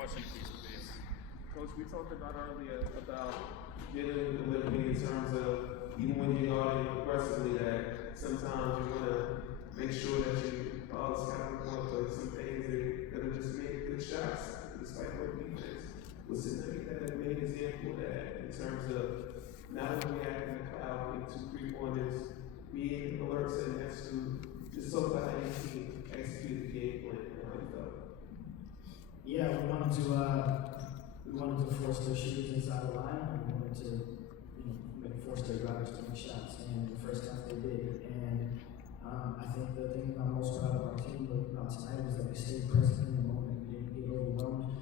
question piece, please. Coach, we talked about earlier about dealing with the living in terms of even when you're guarding aggressively, that sometimes you want to make sure that you scouting point, but some things that are just make good shots despite what defense. Was it that main example that in terms of not only reacting to cloud with 2 3-pointers, being alerts and next to just so about how you team execute the game plan and how you felt? Yeah, we wanted to force their shooters inside the line, and we wanted to, force their drivers to make shots. And the first half they did. And I think the thing I'm most proud of our team about tonight was that we stayed present in the moment. We didn't get overwhelmed.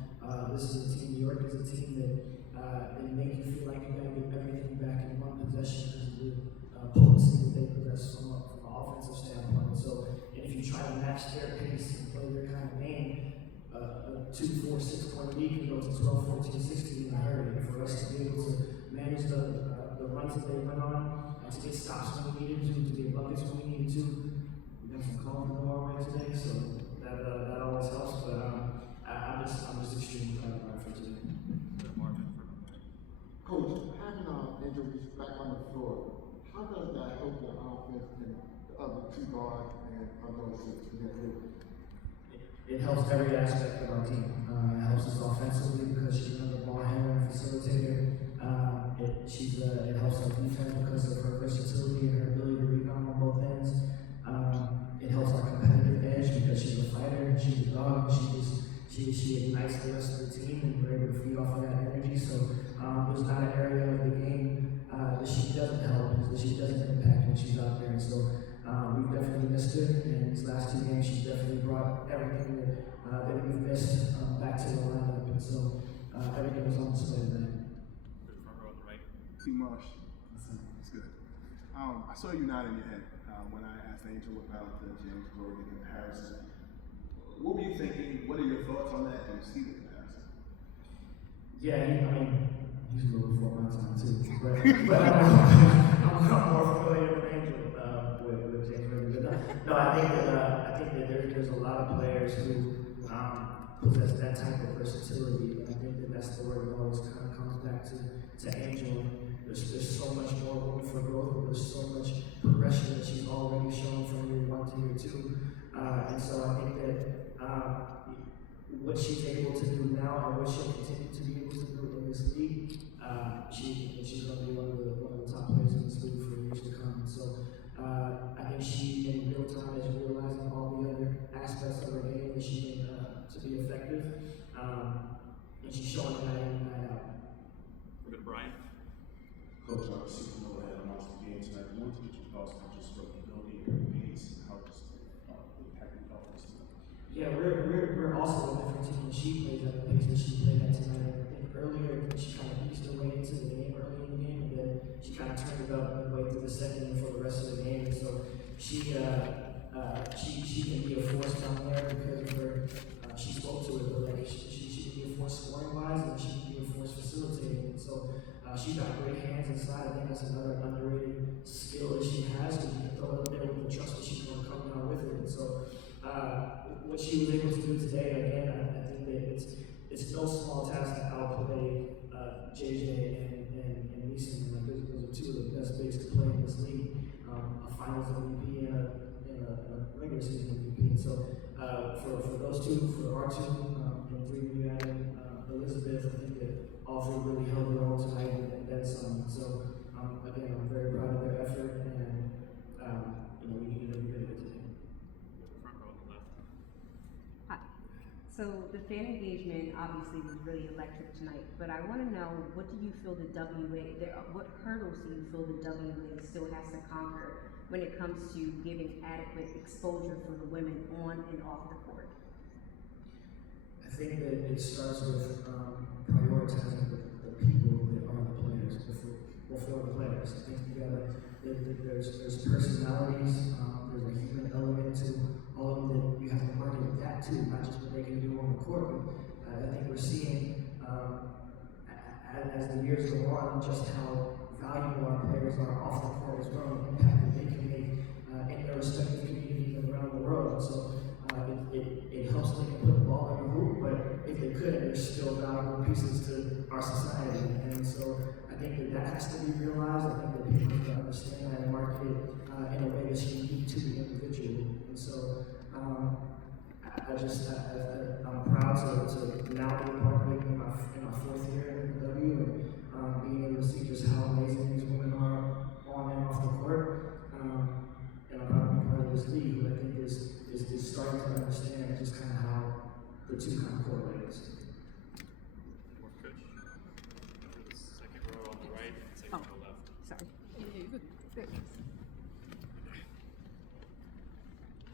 This is a team. New York is a team that they make you feel like you got to get everything back in one possession because of the potency that they possess from an offensive standpoint. So, and if you try to match their pace and play their kind of game, a 2, 4, 6 point lead can go to 12, 14, 16 in a hurry. And for us to be able to manage the runs that they went on, and to get stops when we needed to get buckets when we needed to. We got some calls in the our way today, so that always helps. But I'm just extremely proud of our effort today. Coach, having Angel Reese back on the floor, how does that help the offense and the other 2 guards and Cardoso to get rid? It helps every aspect of our team. It helps us offensively because she's another ball handler and facilitator. It helps our defense because of her versatility and her ability to rebound on both ends. It helps our competitive edge because she's a fighter, she's a dog, she ignites the rest of the team, and we're able to feed off of that energy. So there's not an area of the game that she doesn't help, that she doesn't impact when she's out there. And so we've definitely missed it, and these last 2 games she's definitely brought everything that we've missed back to the lineup. And so everything was on display tonight. Tyler Marsh. That's good. I saw you nodding your head when I asked Angel about the James Harden comparison. What were you thinking? What are your thoughts on that? Do you see the comparison? Yeah, he's a little before my time too. But I'm more familiar with Angel with James Harden. But no, I think that there's a lot of players who possess that type of versatility, and I think that's the word that always kind of comes back to Angel. There's so much more room for growth, but there's so much progression that she's already shown from year 1 to year 2. And so I think that what she's able to do now and what she'll continue to be able to do in this league, she's going to be one of the top players in this league for years to come. And so I think she, in real time, is realizing all the other aspects of her game that she can to be effective, and she's showing that in and that out. We're good, Brian. Coach, obviously, you know that I watched the game tonight. I wanted to get your thoughts on just what the building your pace and how this impacted the offense tonight. Yeah, we're also a different team when she plays at the pace that she played at tonight. I think earlier she kind of eased her way into the game early in the game, and then she kind of turned it up midway through the second and for the rest of the game. And so she can be a force down there because of her. She spoke to it, but like she can be a force scoring wise, and she can be a force facilitating. And so she's got great hands inside. I think that's another underrated skill that she has, because you can throw it up there with the trust that she's going to come down with it. And so what she was able to do today, again, I think that it's no small task to outplay JJ and Meesseman. Like those are 2 of the best bigs to play in this league. A Finals MVP and a regular season MVP. And so for those 2, for our 2, and 3 we added Elizabeth, I think that all 3 really held their own tonight and then some. So again, I'm very proud of their effort, and we needed every bit of it today. Hi. So the fan engagement obviously was really electric tonight, but I want to know, what do you feel what hurdles do you feel the WNBA still has to conquer when it comes to giving adequate exposure for the women on and off the court? I think that it starts with prioritizing the people that are the players before the players. I think there's personalities, there's a human element to all of them that you have to market that too, not just what they can do on the court. But I think we're seeing as the years go on just how valuable our players are off the court as well, the impact that they can make in their respective communities and around the world. So it helps them put the ball in the hoop, but if they could good, they're still valuable pieces to our society. And so I think that has to be realized. I think that people have to understand that and market it in a way that's unique to the individual. And so I'm proud to now be a part of it in my fourth year in the W, and being able to see just how amazing these women are on and off the court. And I'm proud to be part of this league, who I think is starting to understand just kind of how the two kind of correlate. Fourth coach. For the second row on the right, second row left. Sorry.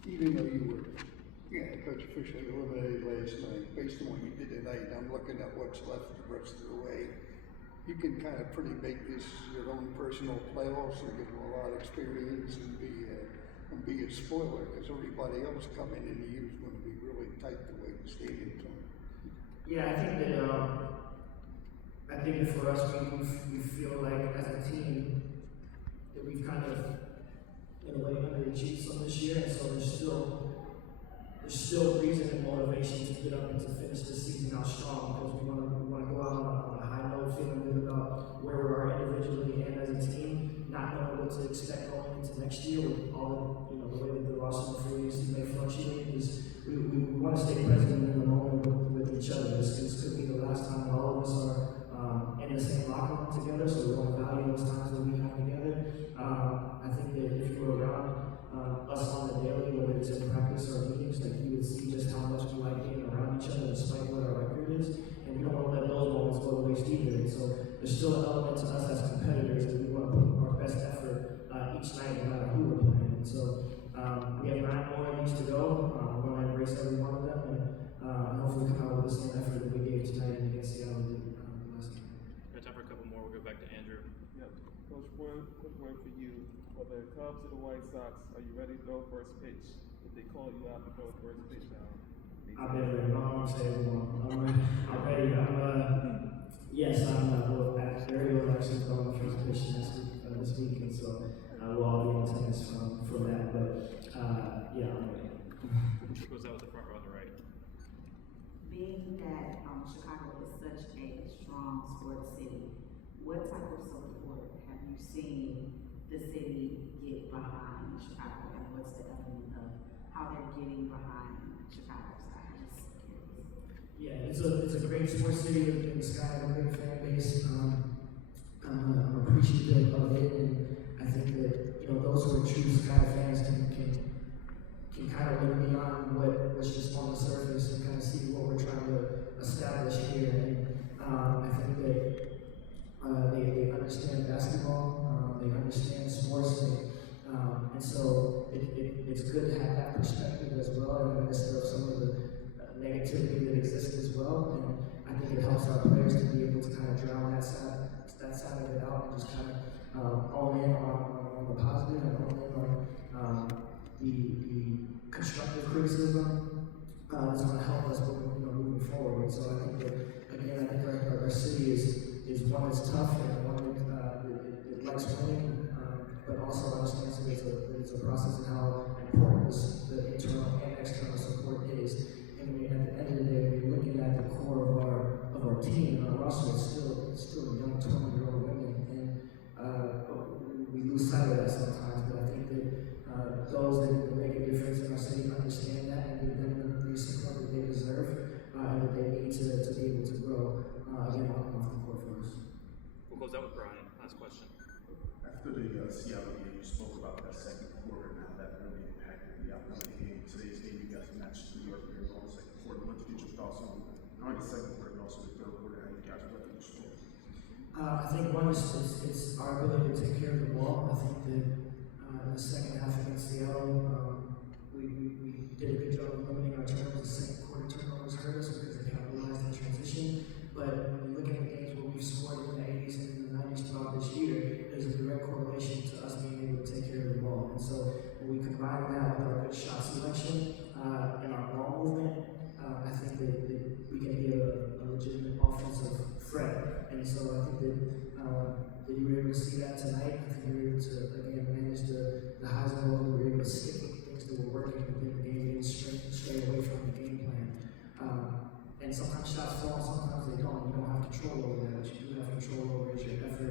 Even though you were, coach officially eliminated last night, based on what you did tonight, I'm looking at what's left the rest of the way. You can kind of pretty make this your own personal playoffs and give them a lot of experience and be a spoiler, because everybody else coming in the year is going to be really tight the way the stadium's on. Yeah, I think that for us, we feel like as a team that we've kind of in a way underachieved some this year, and so there's still reason and motivation to get up and to finish the season out strong, because we want to go out on a high note, feeling good about where we are individually and as a team, not knowing what to expect going into next year with all the way that the roster and free agency may fluctuate. Is we want to stay present in the moment with each other. This could be the last time that all of us are in the same locker room together, so we want to value those times that we have together. I think that if you were around us on the daily, whether it's in practice or meetings, like you would see just how much we like being around each other despite what our record is, and we don't want to let those moments go to waste either. And so there's still an element to us as competitors that we want to put our best effort each night, no matter who we're playing. And so we have 9 more of these to go. We're going to embrace every one of them, and hopefully come out with the same effort that we gave tonight against Seattle did last game. We have time for a couple more. We'll go back to Andrew. Yep. Coach, quick word for you. Whether it Cubs or the White Sox, are you ready to throw first pitch? If they call you out to throw first pitch now. I've been ready. My mom said everyone. I'm ready. Yes, I'm Barry will actually throw the first pitch this week, and so we'll all be in attendance from that. But yeah, I'm ready. Who goes out with the front row on the right? Being that Chicago is such a strong sports city, what type of support have you seen the city get behind Chicago, and what's the element of how they're getting behind Chicago? Yeah, it's a great sports city in the sky, a great fan base. I'm appreciative of it, and I think that those who are true Sky fans can kind of look beyond what's just on the surface and kind of see what we're trying to establish here. And I think that they understand basketball, they understand sports, and so it's good to have that perspective as well in the midst of some of the negativity that exists as well. And I think it helps our players to be able to kind of drown that side of it out and just kind of own in on the positive and own in on the constructive criticism that's going to help us moving forward. And so I think that, again, our city is one that's tough and one that it likes winning, but also understands that it's a process and how important the internal and external support is. And at the end of the day, when you're looking at the core of our team and our roster, it's still young 20-year-old women, and we lose sight of that sometimes. But I think that those that make a difference in our city understand that and give them the support that they deserve and that they need to be able to grow again off the court for us. We'll close out with Brian. Last question. After the Seattle game, you spoke about that second quarter and how that really impacted the outcome of the game. Today's game, you guys matched New York here in the second quarter. What did you get your thoughts on not only the second quarter, but also the third quarter, how you guys played in the score? I think one is it's our ability to take care of the ball. I think that in the second half against Seattle, we did a good job of limiting our turnovers. The second quarter turnovers hurt us because they capitalized in transition. But when you look at the games where we've scored in the 80s and in the 90s throughout this year, there's a direct correlation to us being able to take care of the ball. And so when we combine that with our good shot selection and our ball movement, I think that we can be a legitimate offensive threat. And so I think that you were able to see that tonight. I think you were able to, again, manage the highs and lows. We were able to stick with things that were working within the game, getting straight away from the game plan. sometimes they don't. You don't have control over that. What you do have control over is your effort